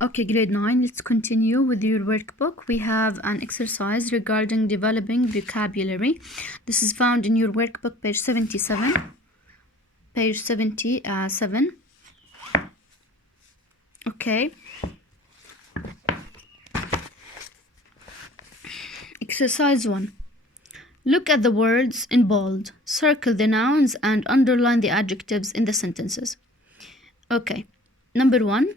Okay, grade 9, let's continue with your workbook. We have an exercise regarding developing vocabulary. This is found in your workbook, page 77. Page 77. Okay. Exercise 1. Look at the words in bold. Circle the nouns and underline the adjectives in the sentences. Okay. Number 1.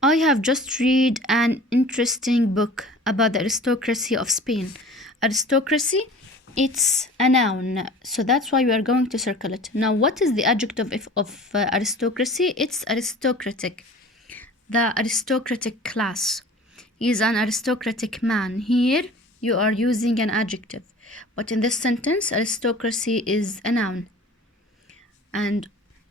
I have just read an interesting book about the aristocracy of Spain. Aristocracy, it's a noun, so that's why we are going to circle it. Now, what is the adjective of aristocracy? It's aristocratic. The aristocratic class. He is an aristocratic man. Here, you are using an adjective. But in this sentence, aristocracy is a noun. And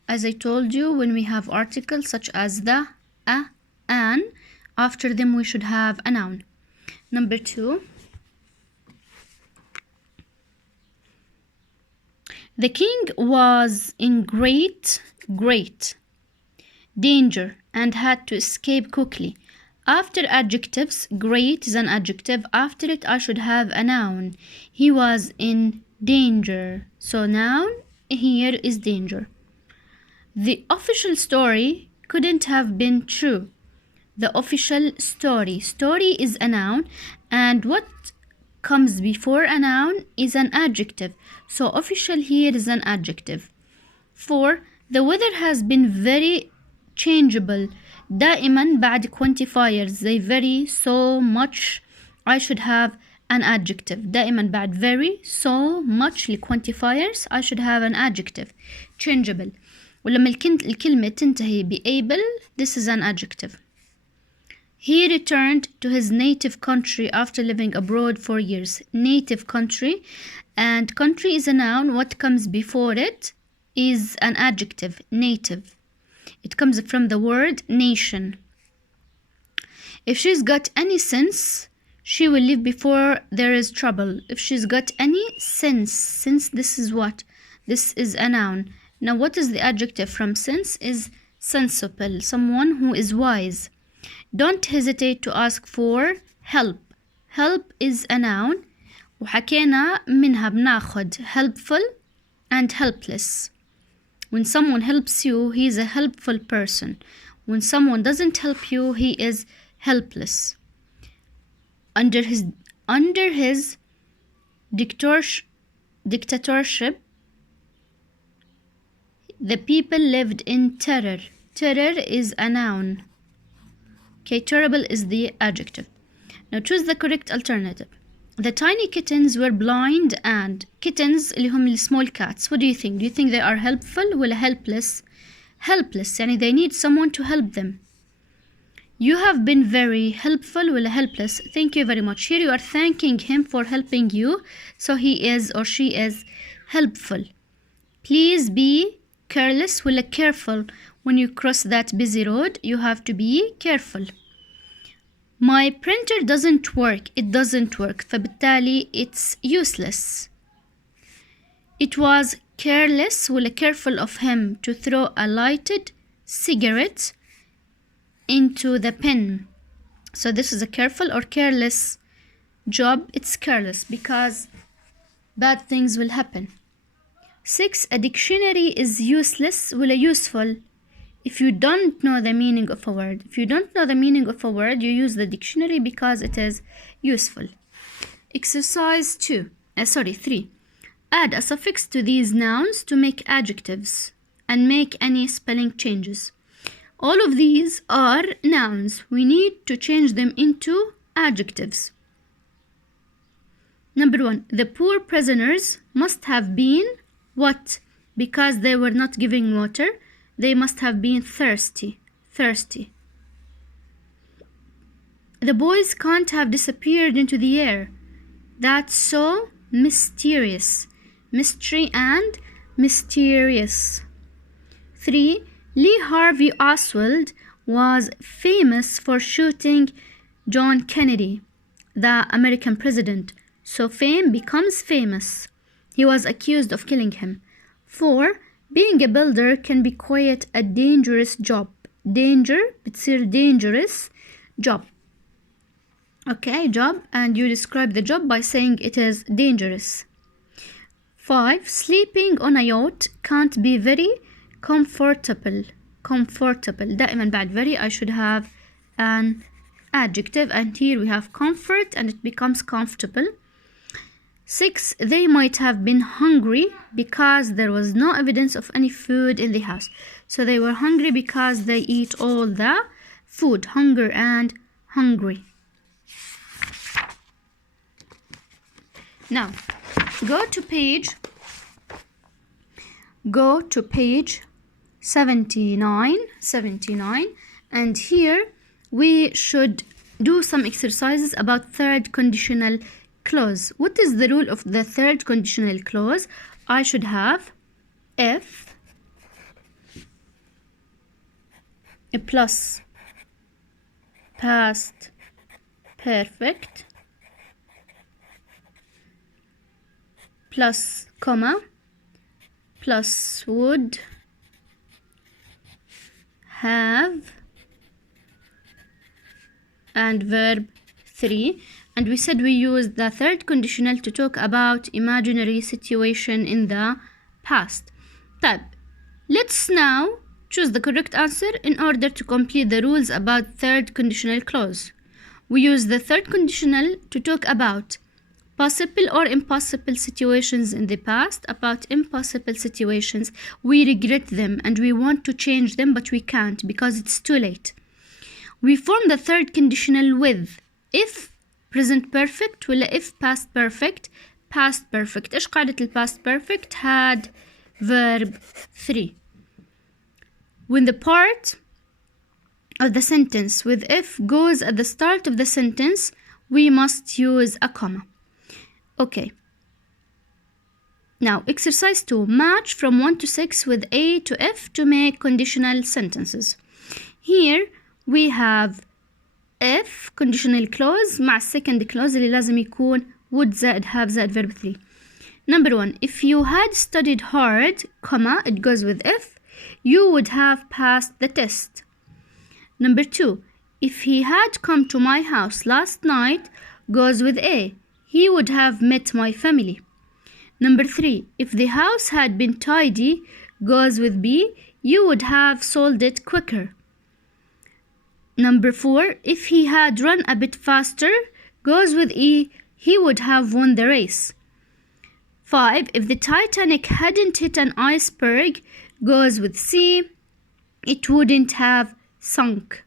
as I told you, when we have articles such as the, a, an, after them we should have a noun. Number 2. The king was in great danger and had to escape quickly. After adjectives, great is an adjective. After it, I should have a noun. He was in danger. So noun here is danger. The official story couldn't have been true. The official story. Story is a noun, and what comes before a noun is an adjective. So official here is an adjective. 4. The weather has been very changeable. دائما بعد quantifiers. They vary so much. I should have an adjective. دائما بعد very so much لquantifiers I should have an adjective. Changeable. ولما الكلمة تنتهي able, this is an adjective. He returned to his native country after living abroad for years. Native country, and country is a noun. What comes before it is an adjective, native. It comes from the word nation. If she's got any sense, she will leave before there is trouble. If she's got any sense, this is what? This is a noun. Now what is the adjective from sense? Is sensible, someone who is wise. Don't hesitate to ask for help. Help is a noun. وحكينا منها بناخد helpful and helpless. When someone helps you, he is a helpful person. When someone doesn't help you, he is helpless. Under his dictatorship, the people lived in terror. Terror is a noun. Okay, terrible is the adjective. Now choose the correct alternative. The tiny kittens were blind and kittens اللي هم small cats. What do you think? Do you think they are helpful ولا helpless? Helpless, يعني they need someone to help them. You have been very helpful ولا helpless. Thank you very much. Here you are thanking him for helping you. So he is or she is helpful. Please be careless ولا careful. When you cross that busy road, you have to be careful. My printer doesn't work. It doesn't work. فبالتالي it's useless. It was careless ولا careful of him to throw a lighted cigarette into the pen. So this is a careful or careless job. It's careless because bad things will happen. 6. A dictionary is useless ولا useful. If you don't know the meaning of a word, you use the dictionary because it is useful. Exercise 3. Add a suffix to these nouns to make adjectives and make any spelling changes. All of these are nouns. We need to change them into adjectives. Number 1. The poor prisoners must have been what? Because they were not giving water. They must have been thirsty. The boys can't have disappeared into the air. That's so mysterious. Mystery and mysterious. 3. Lee Harvey Oswald was famous for shooting John Kennedy, the American president. So fame becomes famous. He was accused of killing him. 4. Being a builder can be quite a dangerous job. danger بتصير dangerous job. Okay, job, and you describe the job by saying it is dangerous. 5. Sleeping on a yacht can't be very comfortable. دائما بعد very I should have an adjective, and here we have comfort and it becomes comfortable. 6. They might have been hungry because there was no evidence of any food in the house. So they were hungry because they eat all the food. Hunger and hungry. Now, go to page 79, and here we should do some exercises about third conditional clause. What is the rule of the third conditional clause? I should have if plus past perfect plus comma plus would have and verb 3. And we said we use the third conditional to talk about imaginary situation in the past. طيب, let's now choose the correct answer in order to complete the rules about third conditional clause. We use the third conditional to talk about possible or impossible situations in the past. About impossible situations, we regret them and we want to change them, but we can't because it's too late. We form the third conditional with if present perfect ولا if past perfect. Past perfect. إيش قاعدة ال past perfect؟ had verb 3. When the part of the sentence with if goes at the start of the sentence, we must use a comma. Okay. Now, exercise 2. Match from 1 to 6 with A to F to make conditional sentences. Here we have if conditional clause مع second clause اللي لازم يكون would زائد have زائد verb 3. Number 1. If you had studied hard, comma, it goes with if, you would have passed the test. Number 2. If he had come to my house last night, goes with A, he would have met my family. Number 3. If the house had been tidy, goes with B, you would have sold it quicker. Number 4. If he had run a bit faster, goes with E, he would have won the race. 5. If the Titanic hadn't hit an iceberg, goes with C, it wouldn't have sunk.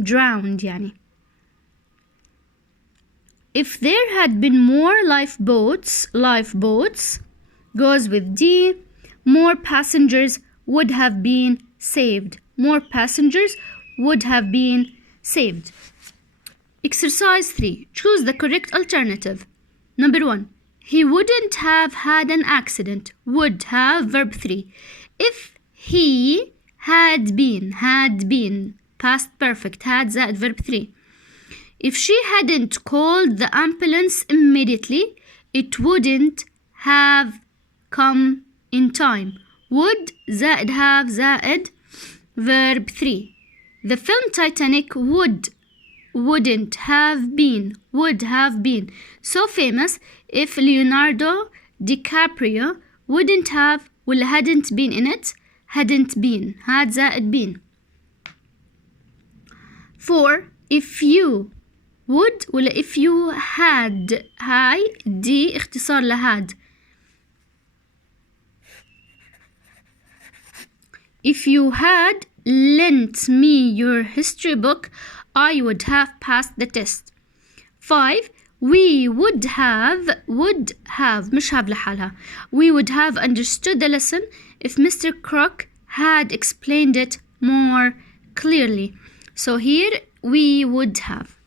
Drowned يعني. If there had been more lifeboats, goes with D, more passengers would have been saved. More passengers would have been saved. Exercise 3. Choose the correct alternative. Number 1. He wouldn't have had an accident. Would have, verb 3. If he had been, past perfect, had زائد verb 3. If she hadn't called the ambulance immediately, it wouldn't have come in time. Would زائد have زائد verb 3. The film Titanic wouldn't have been, would have been so famous if Leonardo DiCaprio wouldn't have ولا hadn't been in it. Hadn't been, had زائد been. 4. If you would ولا if you had, هاي دي اختصار لهاد. If you had lent me your history book, I would have passed the test. 5. We would have مش have لحالها. We would have understood the lesson if Mr. Crook had explained it more clearly. So here we would have.